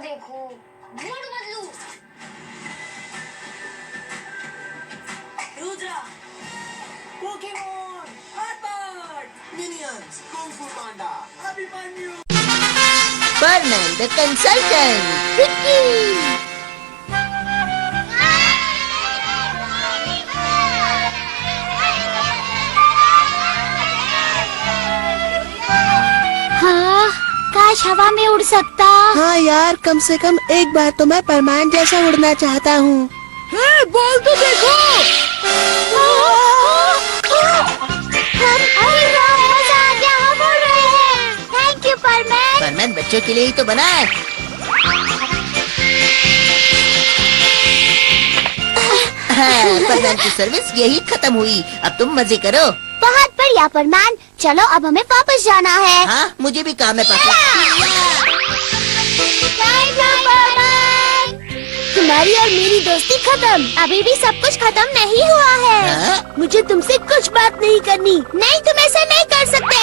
देखूं, मूड बदलूं। Rudra, Pokemon, हॉटबॉट, minions, kung फू पांडा, Abhimanyu. Barman the consultant, Vicky. हाँ, काश हवा में उड़ सकता। हाँ यार, कम से कम एक बार तो मैं परमान जैसा उड़ना चाहता हूँ। बोल तो देखो। मजा आ गया, हम उड़ रहे हैं। Thank you परमैन। परमान बच्चों के लिए ही तो बना है। हाँ, परमान की सर्विस यही खत्म हुई। अब तुम मजे करो। बहुत बढ़िया परमैन, चलो अब हमें वापस जाना है। हाँ, मुझे भी काम है पापा। तुम्हारी और मेरी दोस्ती खत्म। अभी भी सब कुछ खत्म नहीं हुआ है। हाँ? मुझे तुमसे कुछ बात नहीं करनी। नहीं, तुम ऐसा नहीं कर सकते।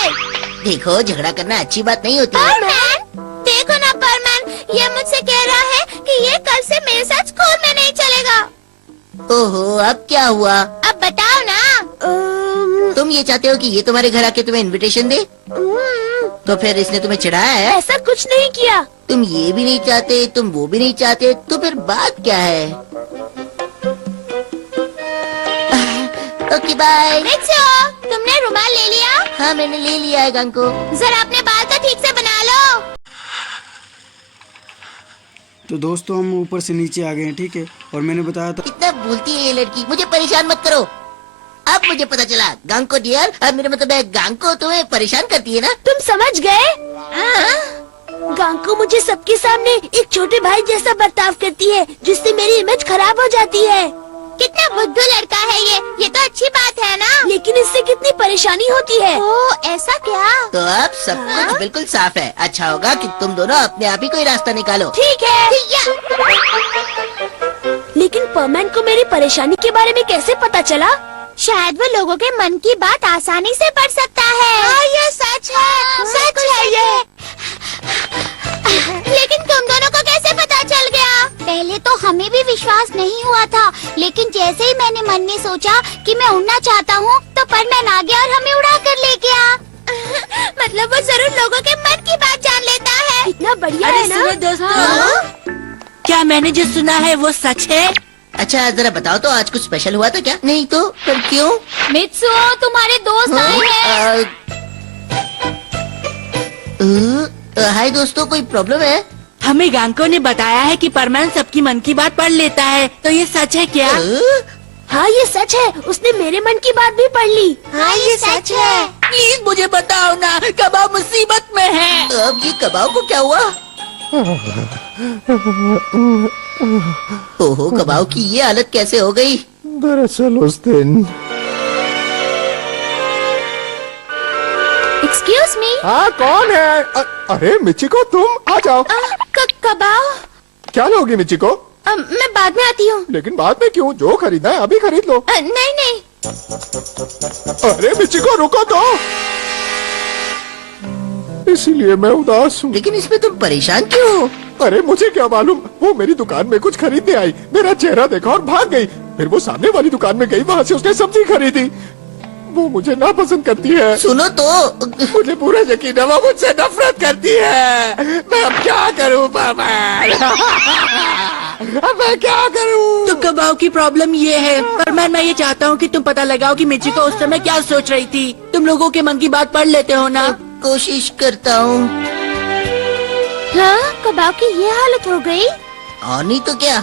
देखो, झगड़ा करना अच्छी बात नहीं होती है। परमैन, देखो ना परमैन, ये मुझसे कह रहा है कि ये कल से मेरे साथ स्कूल में नहीं चलेगा। ओहो, अब क्या हुआ? अब बताओ ना। तुम ये चाहते हो कि ये तुम्हारे घर आके तुम्हें इनविटेशन दे? तो फिर इसने तुम्हें चिढ़ाया है? ऐसा कुछ नहीं किया। तुम ये भी नहीं चाहते, तुम वो भी नहीं चाहते, तो फिर बात क्या है? Okay bye. तुमने रुमाल ले लिया? हाँ, मैंने ले लिया है गांको। जरा अपने बाल तो ठीक से बना लो। तो दोस्तों हम ऊपर से नीचे आ गए हैं, ठीक है। और मैंने बताया था इतना बोलती है ये लड़की, मुझे परेशान मत करो। अब मुझे पता चला, गांको डियर, अब मेरा मतलब है गांको तुम्हें परेशान करती है ना? तुम समझ गए? गांको मुझे सबके सामने एक छोटे भाई जैसा बर्ताव करती है, जिससे मेरी इमेज खराब हो जाती है। कितना बुद्धू लड़का है ये तो अच्छी बात है ना। लेकिन इससे कितनी परेशानी होती है। ओह, ऐसा क्या? तो अब सब कुछ बिल्कुल साफ है। अच्छा होगा कि तुम दोनों अपने आप ही कोई रास्ता निकालो। ठीक है। लेकिन परमैन को मेरी परेशानी के बारे में कैसे पता चला? शायद वो लोगों के मन की बात आसानी से पढ़ सकता है। ये सच है, सच है ये। लेकिन तुम दोनों को कैसे पता चल गया? पहले तो हमें भी विश्वास नहीं हुआ था, लेकिन जैसे ही मैंने मन में सोचा कि मैं उड़ना चाहता हूँ, तो परमैन आ गया और हमें उड़ा कर ले गया। मतलब वो जरूर लोगों के मन की बात जान लेता है। इतना बढ़िया है ना? दोस्तों, क्या मैंने जो सुना है वो सच है? अच्छा जरा बताओ तो, आज कुछ स्पेशल हुआ था क्या? नहीं तो फिर क्यों? मित्सुओ, तुम्हारे दोस्त आए हैं। हाय दोस्तों, कोई प्रॉब्लम है? हमें गांको ने बताया है कि परमान सबकी मन की बात पढ़ लेता है, तो ये सच है क्या? हाँ, ये सच है। उसने मेरे मन की बात भी पढ़ ली। हाँ, ये सच है। प्लीज मुझे बताओ ना, कबाब मुसीबत में है। अब ये कबाब को क्या हुआ? ओहो, कबाब की ये हालत कैसे हो गई? दरअसल उस दिन एक्सक्यूज मी। हाँ, कौन है? अरे मिचिको, तुम आ जाओ। कबाब? क्या लोगी मिचिको? मैं बाद में आती हूँ। लेकिन बाद में क्यों? जो खरीदना है अभी खरीद लो। नहीं नहीं। अरे मिचिको, रुको तो। इसीलिए मैं उदास हूँ। लेकिन इसमें तुम परेशान क्यों हो? अरे मुझे क्या मालूम, वो मेरी दुकान में कुछ खरीदने आई, मेरा चेहरा देखा और भाग गई। फिर वो सामने वाली दुकान में गई, वहाँ से उसने सब्जी खरीदी। वो मुझे नापसंद करती है। सुनो तो, मुझे पूरा यकीन है वो मुझसे नफरत करती है। मैं अब क्या करूँ परमान? अब मैं क्या करूँ? तो कबाब की प्रॉब्लम ये है परमान, मैं ये चाहता हूँ कि तुम पता लगाओ कि मिचिको उस समय क्या सोच रही थी। तुम लोगों के मन की बात पढ़ लेते हो ना? कोशिश करता हूँ। हाँ, कबाब की ये हालत हो गई। और नहीं तो क्या?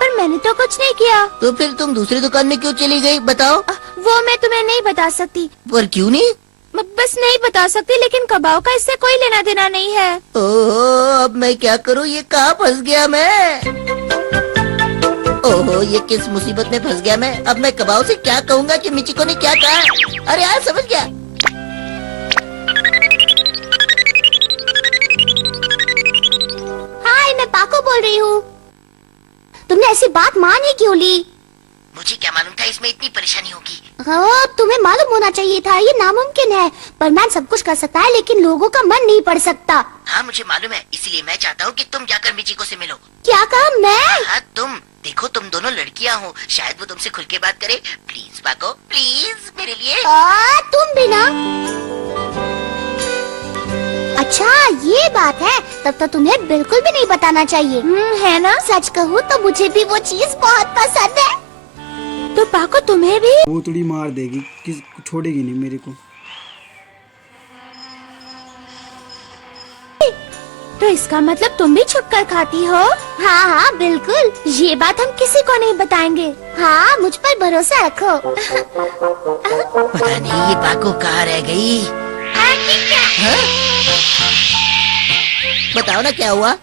पर मैंने तो कुछ नहीं किया। तो फिर तुम दूसरी दुकान में क्यों चली गई, बताओ? वो मैं तुम्हें नहीं बता सकती। पर क्यों नहीं? बस नहीं बता सकती, लेकिन कबाब का इससे कोई लेना देना नहीं है। ओहो, अब मैं क्या करूँ? ये कहाँ फंस गया मैं? ओहो, ये किस मुसीबत में फंस गया मैं? अब मैं कबाब से क्या कहूँगा कि मिचिको ने क्या कहा? अरे यार, समझ गया। हाय, मैं पाको बोल रही हूँ। तुमने ऐसी बात मान ही क्यों ली? मुझे क्या मालूम था इसमें इतनी परेशानी होगी। हाँ, तुम्हें मालूम होना चाहिए था, ये नामुमकिन है। परमैन सब कुछ कर सकता है लेकिन लोगों का मन नहीं पढ़ सकता। हाँ मुझे मालूम है, इसलिए मैं चाहता हूँ कि तुम जाकर मिचिको से मिलो। क्या कहा मैं? हाँ तुम देखो, तुम दोनों लड़कियाँ हो, शायद वो तुमसे खुल के बात करे। प्लीज पाको, प्लीज मेरे लिए। तुम भी ना। अच्छा ये बात है, तब तो तुम्हें बिल्कुल भी नहीं बताना चाहिए। है ना? सच कहूँ तो मुझे भी वो चीज बहुत पसंद है। तो पाको तुम्हें भी? वो थोड़ी मार देगी, किस छोड़ेगी नहीं मेरे को। तो इसका मतलब तुम भी छुपकर खाती हो? हाँ हाँ बिल्कुल, ये बात हम किसी को नहीं बताएंगे। हाँ मुझ पर भरोसा रखो। पता नहीं ये पाको कहाँ रह गई। हाँ? बताओ ना क्या हुआ?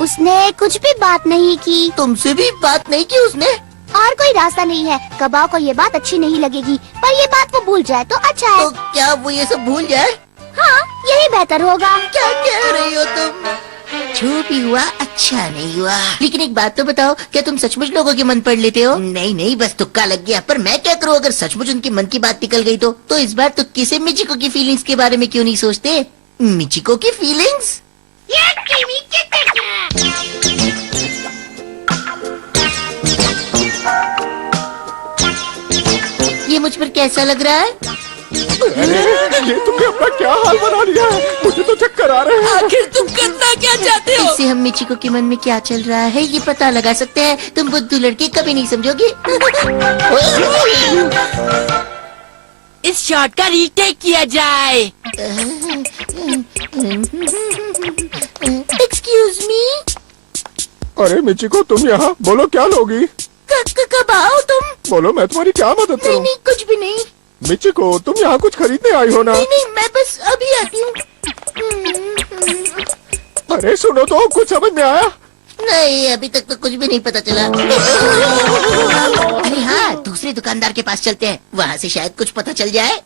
उसने कुछ भी बात नहीं की। तुमसे भी बात नहीं की उसने? और कोई रास्ता नहीं है। कबाव को ये बात अच्छी नहीं लगेगी, पर ये बात वो भूल जाए तो अच्छा है। तो क्या वो ये सब भूल जाए? हाँ यही बेहतर होगा। क्या कह रही हो तुम? जो भी हुआ अच्छा नहीं हुआ। लेकिन एक बात तो बताओ, क्या तुम सचमुच लोगों के मन पढ़ लेते हो? नहीं नहीं, बस तुक्का लग गया। पर मैं क्या करूँ, अगर सचमुच उनके मन की बात निकल गई तो इस बार तुक्के से मिचिको की फीलिंग्स के बारे में क्यों नहीं सोचते? मिचिको की फीलिंग्स? ये मुझ पर कैसा लग रहा है? अरे ये तुमने अपना क्या हाल बना लिया है, मुझे तो चक्कर आ रहे हैं। आखिर तुम करना क्या चाहते हो? इससे हम मिचिको के मन में क्या चल रहा है ये पता लगा सकते हैं। तुम बुद्धू लड़की कभी नहीं समझोगी। इस शॉट का रीटेक किया जाए। Excuse me. अरे मिचिको तुम यहाँ, बोलो क्या लोगी? कब आओ तुम? बोलो मैं तुम्हारी क्या मदद करूँ? नहीं कुछ भी नहीं। मिचिको तुम यहाँ कुछ खरीदने आई हो ना? नहीं मैं बस अभी आती हूँ। अरे सुनो तो, कुछ समझ में आया? नहीं अभी तक तो कुछ भी नहीं पता चला। अरे हाँ, दूसरे दुकानदार के पास चलते हैं, वहाँ से शायद कुछ पता चल जाए।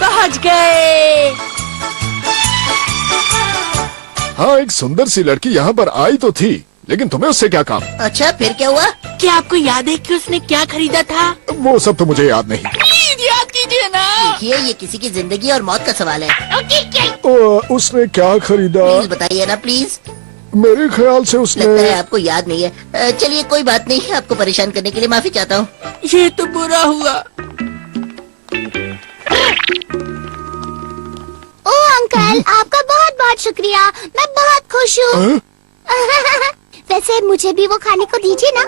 पहुंच गए। हाँ एक सुंदर सी लड़की यहाँ पर आई तो थी, लेकिन तुम्हें उससे क्या काम? अच्छा फिर क्या हुआ? क्या आपको याद है कि उसने क्या खरीदा था? वो सब तो मुझे याद नहीं। प्लीज याद कीजिए ना। देखिए ये किसी की जिंदगी और मौत का सवाल है। उसने क्या खरीदा? प्लीज बताइए ना प्लीज। मेरे ख्याल से लगता उसने है आपको याद नहीं है। चलिए कोई बात नहीं, आपको परेशान करने के लिए माफी चाहता हूँ। ये तो बुरा हुआ। ओ अंकल, आपका बहुत बहुत शुक्रिया, मैं बहुत खुश हूँ। हाँ? वैसे मुझे भी वो खाने को दीजिए ना।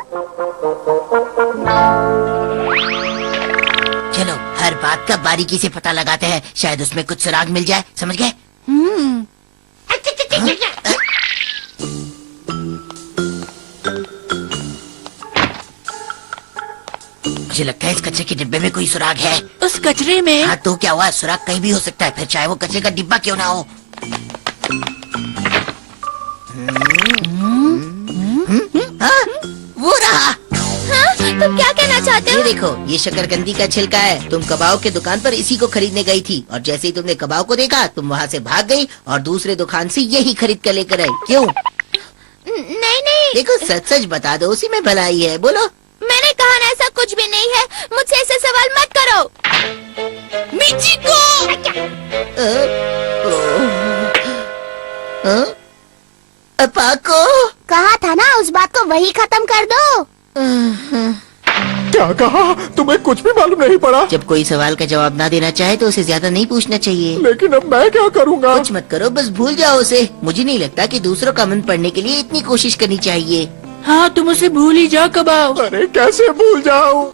चलो हर बात का बारीकी से पता लगाते हैं, शायद उसमें कुछ सुराग मिल जाए। समझ गए? मुझे लगता है इस कचरे के डिब्बे में कोई सुराग है। उस कचरे में? हाँ तो क्या हुआ, सुराग कहीं भी हो सकता है, फिर चाहे वो कचरे का डिब्बा क्यों ना हो। हाँ, वो रहा। हाँ, तुम क्या कहना चाहते ये हो? देखो, ये शकरकंदी का छिलका है। तुम कबाब के दुकान पर इसी को खरीदने गई थी, और जैसे ही तुमने कबाब को देखा तुम वहाँ से भाग गई और दूसरे दुकान से यही खरीद कर लेकर आई। क्यों? नहीं नहीं, देखो सच सच बता दो, उसी में भलाई है। बोलो। मैंने कहा ना ऐसा कुछ भी नहीं है। मुझसे ऐसे सवाल मत करो। मिचिको! पाको कहा था ना, उस बात को वही खत्म कर दो। क्या कहा? तुम्हें कुछ भी मालूम नहीं पड़ा? जब कोई सवाल का जवाब ना देना चाहे तो उसे ज्यादा नहीं पूछना चाहिए। लेकिन अब मैं क्या करूँगा? कुछ मत करो, बस भूल जाओ उसे। मुझे नहीं लगता कि दूसरों का मन पढ़ने के लिए इतनी कोशिश करनी चाहिए। हाँ तुम उसे भूल ही जाओ कबाब। अरे कैसे भूल जाऊं?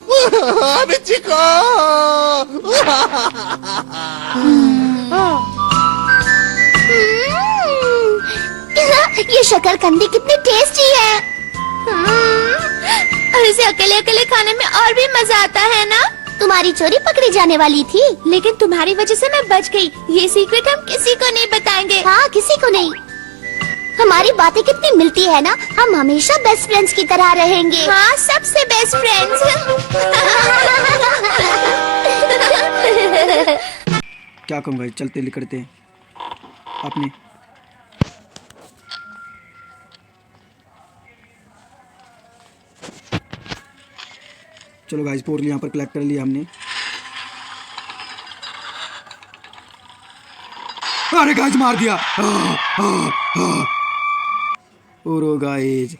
मिचिको! ये शकरकंदी कितनी टेस्टी है। और इसे अकेले अकेले खाने में और भी मजा आता है ना। तुम्हारी चोरी पकड़ी जाने वाली थी, लेकिन तुम्हारी वजह से मैं बच गई। ये सीक्रेट हम किसी को नहीं बताएंगे। हाँ किसी को नहीं। हमारी बातें कितनी मिलती है ना, हम हमेशा बेस्ट फ्रेंड्स की तरह रहेंगे। हाँ सबसे बेस्ट फ्रेंड्स। क्या कहूँ भाई, चलते लिखते अपने चलो गाइस पोर्टल यहाँ पर कलेक्ट कर लिया हमने। अरे गाइस मार दिया। ओरो गाइस